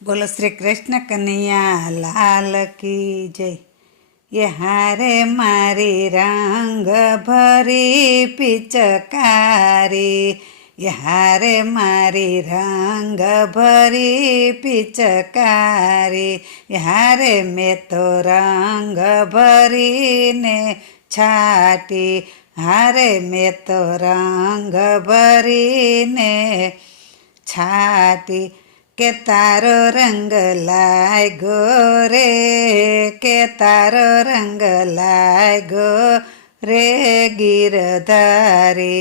बोलो श्री कृष्ण कन्हैया लाल की जय। ये हारे मारी रंग भरी पिचकारी, ये हारे मारी रंग भरी पिचकारी, ये हारे में तो रंग भरी ने छाटी, हारे में तो रंग भरी ने छाटी। के तारो रंग लाग्यो रे, के तारो रंग लाग्यो रे गिरधारी।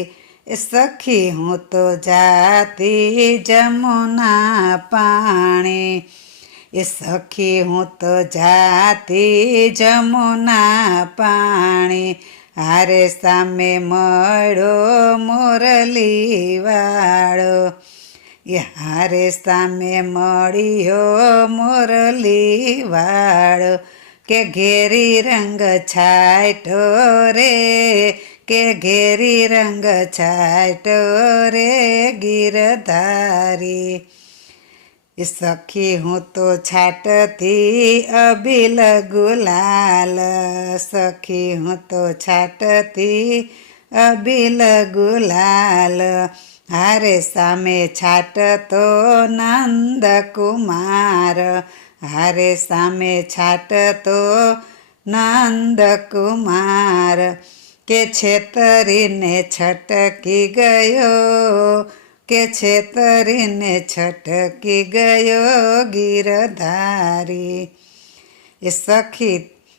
सखी हूँ तो जाती जमुना पाणी, सखी हूँ तो जाती जमुना पाणी। हारे सामे मळ्यो मुरली वाळो, हारे सामे मळ्यो मुरली वाळो। के घेरी रंग छाट्यो रे, के घेरी रंग छाट्यो रे गिरधारी। सखी हूँ तो छाटती अबील गुलाल, सखी हूँ तो छाटती अबील गुलाल। हारे सामे छाटतो नंद कुमार, हारे सामे छाटतो नंद कुमार। के छेतरीने छटकी गयो, के छेतरीने छटकी गयो गिरधारी। सखी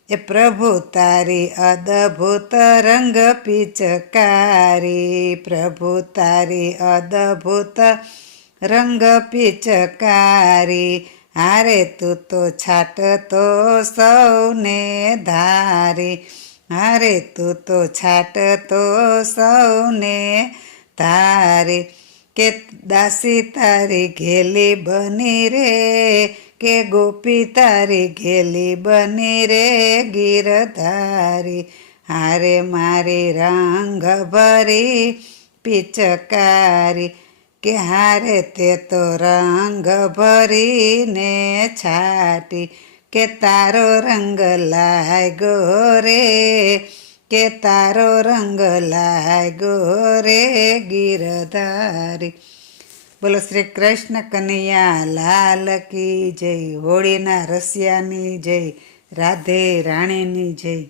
ये प्रभु तारी अद्भुत रंग पिचकारी, प्रभु तारी अद्भुत रंग पिचकारी। हारे तू तो छाटतो सौने धारी, हारे तू तो छाटतो सौने धारी। के दासी तारी घेली बनी रे, के गोपी तारी घेली बनी रे गिरधारी। हारे मारी रंग भरी पिचकारी, के हारे ते तो रंग भरी ने छाटी। के तारो रंग लाग्यो रे, के तारो रंग लाग्यो रे गिरधारी। बोलो श्री कृष्ण कन्हैया लाल की जय। होळीना रसियानी जय, राधे राणीनी जय।